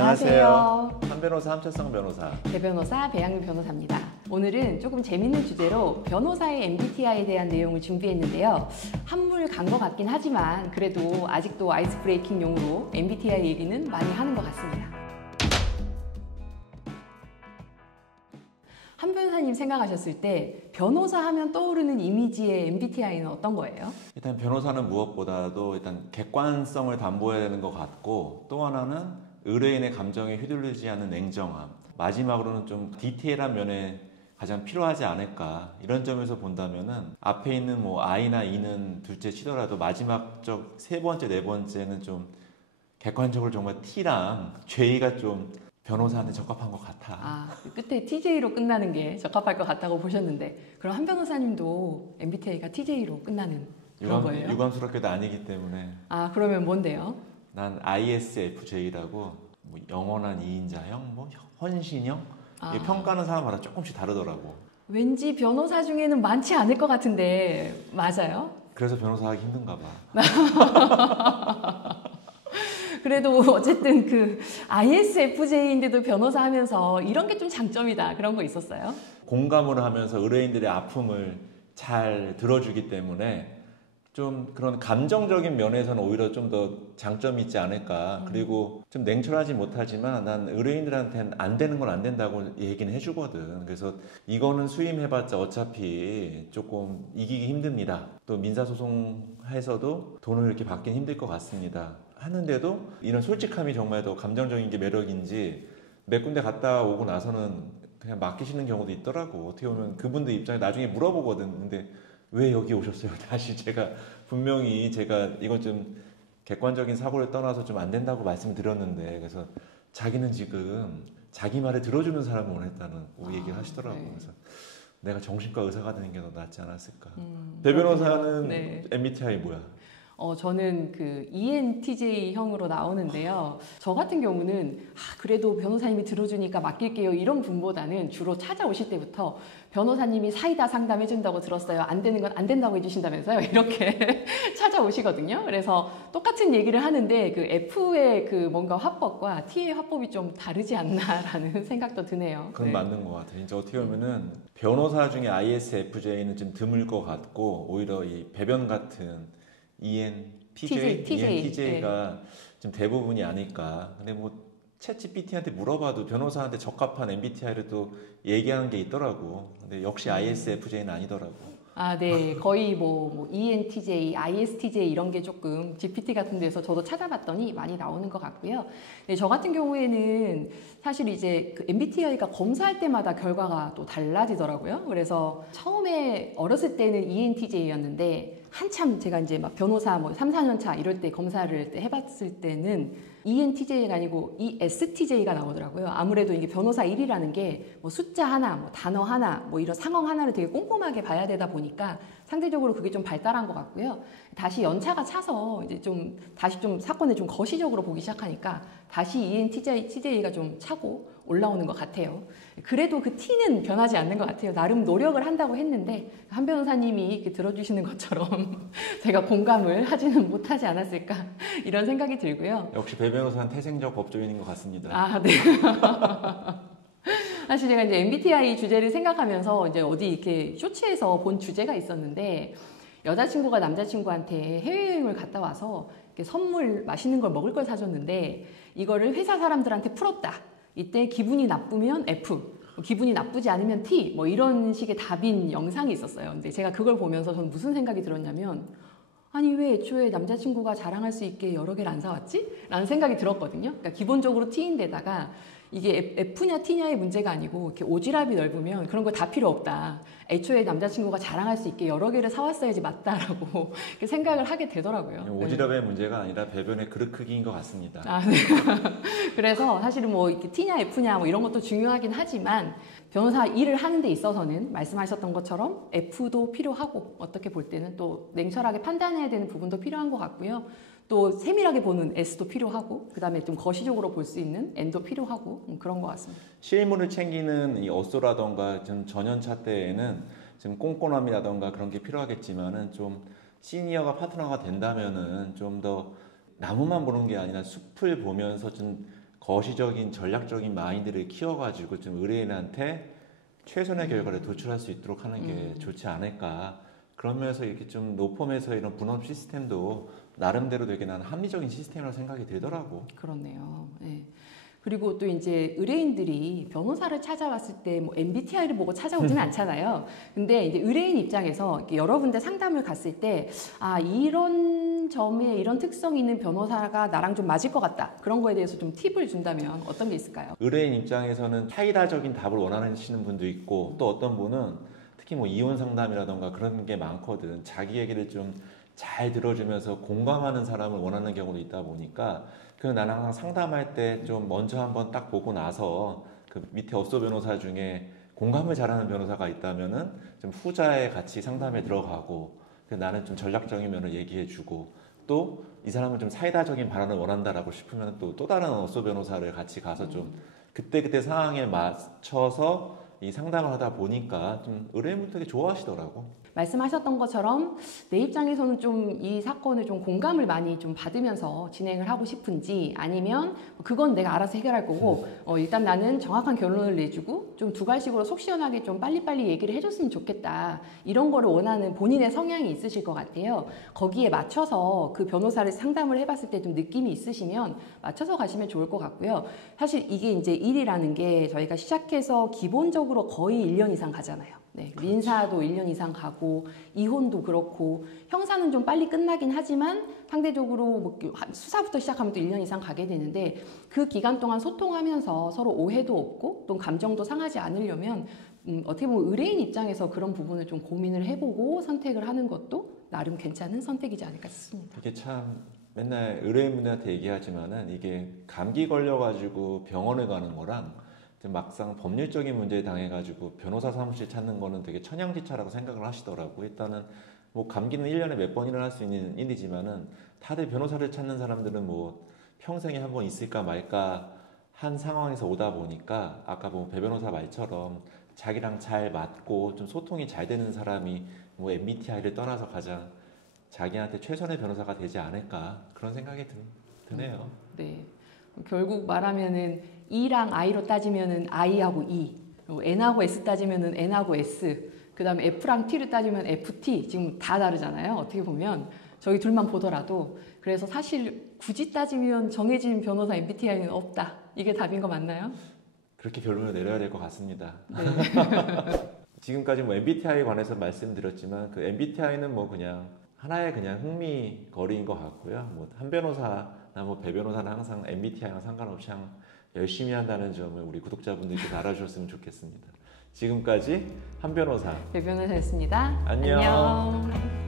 안녕하세요. 한변호사 함철성 변호사. 대변호사 배양미 변호사입니다. 오늘은 조금 재밌는 주제로 변호사의 MBTI에 대한 내용을 준비했는데요. 한물 간 것 같긴 하지만 그래도 아직도 아이스 브레이킹용으로 MBTI 얘기는 많이 하는 것 같습니다. 한 변호사님 생각하셨을 때 변호사 하면 떠오르는 이미지의 MBTI는 어떤 거예요? 일단 변호사는 무엇보다도 일단 객관성을 담보해야 되는 것 같고, 또 하나는 의뢰인의 감정에 휘둘리지 않는 냉정함, 마지막으로는 좀 디테일한 면에 가장 필요하지 않을까, 이런 점에서 본다면은 앞에 있는 뭐 I나 E는 둘째 치더라도 마지막적 세 번째, 네 번째는 좀 객관적으로 정말 T랑 J가 좀 변호사한테 적합한 것 같아. 끝에 TJ로 끝나는 게 적합할 것 같다고 보셨는데, 그럼 한 변호사님도 MBTI가 TJ로 끝나는 그런 거예요? 유감스럽게도 아니기 때문에. 그러면 뭔데요? 난 ISFJ라고, 뭐 영원한 이인자형, 뭐 헌신형, 평가하는 사람마다 조금씩 다르더라고. 왠지 변호사 중에는 많지 않을 것 같은데 맞아요? 그래서 변호사하기 힘든가 봐. 그래도 어쨌든 그 ISFJ인데도 변호사 하면서 이런 게 좀 장점이다, 그런 거 있었어요? 공감을 하면서 의뢰인들의 아픔을 잘 들어주기 때문에 좀 그런 감정적인 면에서는 오히려 좀 더 장점이 있지 않을까. 그리고 좀 냉철하지 못하지만 난 의뢰인들한테는 안 되는 건 안 된다고 얘기는 해주거든. 그래서 이거는 수임해봤자 어차피 조금 이기기 힘듭니다. 또 민사소송해서도 돈을 이렇게 받기는 힘들 것 같습니다 하는데도 이런 솔직함이 정말 더 감정적인 게 매력인지 몇 군데 갔다 오고 나서는 그냥 맡기시는 경우도 있더라고. 어떻게 보면 그분들 입장에 나중에 물어보거든. 근데 왜 여기 오셨어요? 다시 제가 분명히 제가 이건 좀 객관적인 사고를 떠나서 좀 안 된다고 말씀드렸는데, 그래서 자기는 지금 자기 말을 들어주는 사람을 원했다는 얘기를 하시더라고. 네. 그래서 내가 정신과 의사가 되는 게 더 낫지 않았을까. 배 변호사는 네. MBTI 뭐야? 저는 그 ENTJ형으로 나오는데요. 저 같은 경우는 그래도 변호사님이 들어주니까 맡길게요, 이런 분보다는 주로 찾아오실 때부터 변호사님이 사이다 상담해준다고 들었어요. 안 되는 건 안 된다고 해주신다면서요. 이렇게 찾아오시거든요. 그래서 똑같은 얘기를 하는데 그 F의 그 뭔가 화법과 T의 화법이 좀 다르지 않나라는 생각도 드네요. 그건 네. 맞는 것 같아요. 진짜 어떻게 보면은 변호사 중에 ISFJ는 좀 드물 것 같고, 오히려 이 배변 같은 ENTJ가 좀 대부분이 아닐까. 근데 뭐 챗GPT한테 물어봐도 변호사한테 적합한 MBTI를 또 얘기하는 게 있더라고. 근데 역시 ISFJ는 아니더라고. 네. 거의 뭐 ENTJ, ISTJ 이런 게 조금 GPT 같은 데서 저도 찾아봤더니 많이 나오는 것 같고요. 네, 저 같은 경우에는 사실 이제 그 MBTI가 검사할 때마다 결과가 또 달라지더라고요. 그래서 처음에 어렸을 때는 ENTJ였는데 한참 제가 이제 막 변호사 뭐 3, 4년 차 이럴 때 검사를 해봤을 때는 ENTJ가 아니고 ESTJ가 나오더라고요. 아무래도 이게 변호사 일이라는 게 뭐 숫자 하나, 뭐 단어 하나, 뭐 이런 상황 하나를 되게 꼼꼼하게 봐야 되다 보니까 상대적으로 그게 좀 발달한 것 같고요. 다시 연차가 차서 이제 좀 다시 좀 사건을 좀 거시적으로 보기 시작하니까 다시 ENTJ가 좀 차고 올라오는 것 같아요. 그래도 그 T는 변하지 않는 것 같아요. 나름 노력을 한다고 했는데 한 변호사님이 이렇게 들어주시는 것처럼 제가 공감을 하지는 못하지 않았을까, 이런 생각이 들고요. 역시 배 변호사는 태생적 법조인인 것 같습니다. 네. 사실 제가 이제 MBTI 주제를 생각하면서 이제 어디 이렇게 쇼츠에서 본 주제가 있었는데, 여자친구가 남자친구한테 해외여행을 갔다 와서 이렇게 선물, 맛있는 걸 먹을 걸 사줬는데 이거를 회사 사람들한테 풀었다. 이때 기분이 나쁘면 F, 기분이 나쁘지 않으면 T, 뭐 이런 식의 답인 영상이 있었어요. 근데 제가 그걸 보면서 저는 무슨 생각이 들었냐면, 아니 왜 애초에 남자친구가 자랑할 수 있게 여러 개를 안 사왔지? 라는 생각이 들었거든요. 그러니까 기본적으로 T인데다가 이게 F냐 T냐의 문제가 아니고 이렇게 오지랖이 넓으면 그런 거 다 필요 없다. 애초에 남자친구가 자랑할 수 있게 여러 개를 사왔어야지 맞다라고 생각을 하게 되더라고요. 오지랖의 문제가 아니라 배변의 그릇 크기인 것 같습니다. 네. 그래서 사실은 뭐 이렇게 T냐 F냐 뭐 이런 것도 중요하긴 하지만 변호사 일을 하는 데 있어서는 말씀하셨던 것처럼 F도 필요하고, 어떻게 볼 때는 또 냉철하게 판단해야 되는 부분도 필요한 것 같고요. 또 세밀하게 보는 S도 필요하고, 그 다음에 좀 거시적으로 볼 수 있는 N도 필요하고, 그런 것 같습니다. 실무를 챙기는 이 어쏘라던가 좀 전연차 때에는 좀 꼼꼼함이라던가 그런 게 필요하겠지만은, 좀 시니어가 파트너가 된다면은 좀 더 나무만 보는 게 아니라 숲을 보면서 좀 거시적인 전략적인 마인드를 키워가지고 좀 의뢰인한테 최선의 결과를 도출할 수 있도록 하는 게 좋지 않을까. 그런 면에서 이렇게 좀 노펌에서 이런 분업 시스템도 나름대로 되게 나는 합리적인 시스템이라고 생각이 들더라고. 그렇네요. 네. 그리고 또 이제 의뢰인들이 변호사를 찾아왔을 때 뭐 MBTI를 보고 찾아오지는 않잖아요. 근데 이제 의뢰인 입장에서 이렇게 여러 군데 상담을 갔을 때, 아, 이런 점에 이런 특성이 있는 변호사가 나랑 좀 맞을 것 같다. 그런 거에 대해서 좀 팁을 준다면 어떤 게 있을까요? 의뢰인 입장에서는 사이다적인 답을 원하시는 분도 있고, 또 어떤 분은 특히 뭐 이혼 상담이라던가 그런 게 많거든. 자기 얘기를 좀 잘 들어주면서 공감하는 사람을 원하는 경우도 있다 보니까, 나는 항상 상담할 때 좀 먼저 한번 딱 보고 나서 그 밑에 업소 변호사 중에 공감을 잘하는 변호사가 있다면은 좀 후자에 같이 상담에 들어가고, 나는 좀 전략적인 면을 얘기해주고, 또 이 사람은 좀 사이다적인 발언을 원한다라고 싶으면 또 다른 업소 변호사를 같이 가서 좀 그때 상황에 맞춰서 이 상담을 하다 보니까 좀 의뢰인분들 되게 좋아하시더라고. 말씀하셨던 것처럼 내 입장에서는 좀 이 사건을 좀 공감을 많이 좀 받으면서 진행을 하고 싶은지, 아니면 그건 내가 알아서 해결할 거고 일단 나는 정확한 결론을 내주고 좀 두괄식으로 속 시원하게 좀 빨리빨리 얘기를 해줬으면 좋겠다, 이런 거를 원하는 본인의 성향이 있으실 것 같아요. 거기에 맞춰서 그 변호사를 상담을 해봤을 때 좀 느낌이 있으시면 맞춰서 가시면 좋을 것 같고요. 사실 이게 이제 일이라는 게 저희가 시작해서 기본적으로 거의 1년 이상 가잖아요. 네, 민사도 1년 이상 가고 이혼도 그렇고, 형사는 좀 빨리 끝나긴 하지만 상대적으로 뭐 수사부터 시작하면 또 1년 이상 가게 되는데, 그 기간 동안 소통하면서 서로 오해도 없고 또 감정도 상하지 않으려면 어떻게 보면 의뢰인 입장에서 그런 부분을 좀 고민을 해보고 선택을 하는 것도 나름 괜찮은 선택이지 않을까 싶습니다. 이게 참 맨날 의뢰인분들한테 얘기하지만은 이게 감기 걸려가지고 병원을 가는 거랑 막상 법률적인 문제에 당해가지고 변호사 사무실 찾는 거는 되게 천양지차라고 생각을 하시더라고요. 일단은 뭐 감기는 1년에 몇 번 일어날 수 있는 일이지만은 다들 변호사를 찾는 사람들은 뭐 평생에 한 번 있을까 말까 한 상황에서 오다 보니까, 아까 뭐 배 변호사 말처럼 자기랑 잘 맞고 좀 소통이 잘 되는 사람이 뭐 MBTI를 떠나서 가장 자기한테 최선의 변호사가 되지 않을까, 그런 생각이 드네요. 네. 결국 말하면은 E랑 I로 따지면은 I하고 E, N하고 S 따지면은 N하고 S, 그 다음에 F랑 T를 따지면 FT, 지금 다 다르잖아요. 어떻게 보면 저희 둘만 보더라도. 그래서 사실 굳이 따지면 정해진 변호사 MBTI는 없다, 이게 답인 거 맞나요? 그렇게 결론을 내려야 될 것 같습니다. 네. 지금까지 뭐 MBTI에 관해서 말씀드렸지만, 그 MBTI는 뭐 그냥 하나의 그냥 흥미거리인 것 같고요. 뭐 한 변호사나 뭐 배 변호사는 항상 MBTI랑 상관없이 열심히 한다는 점을 우리 구독자분들께서 알아주셨으면 좋겠습니다. 지금까지 한 변호사, 배 변호사였습니다. 안녕. 안녕.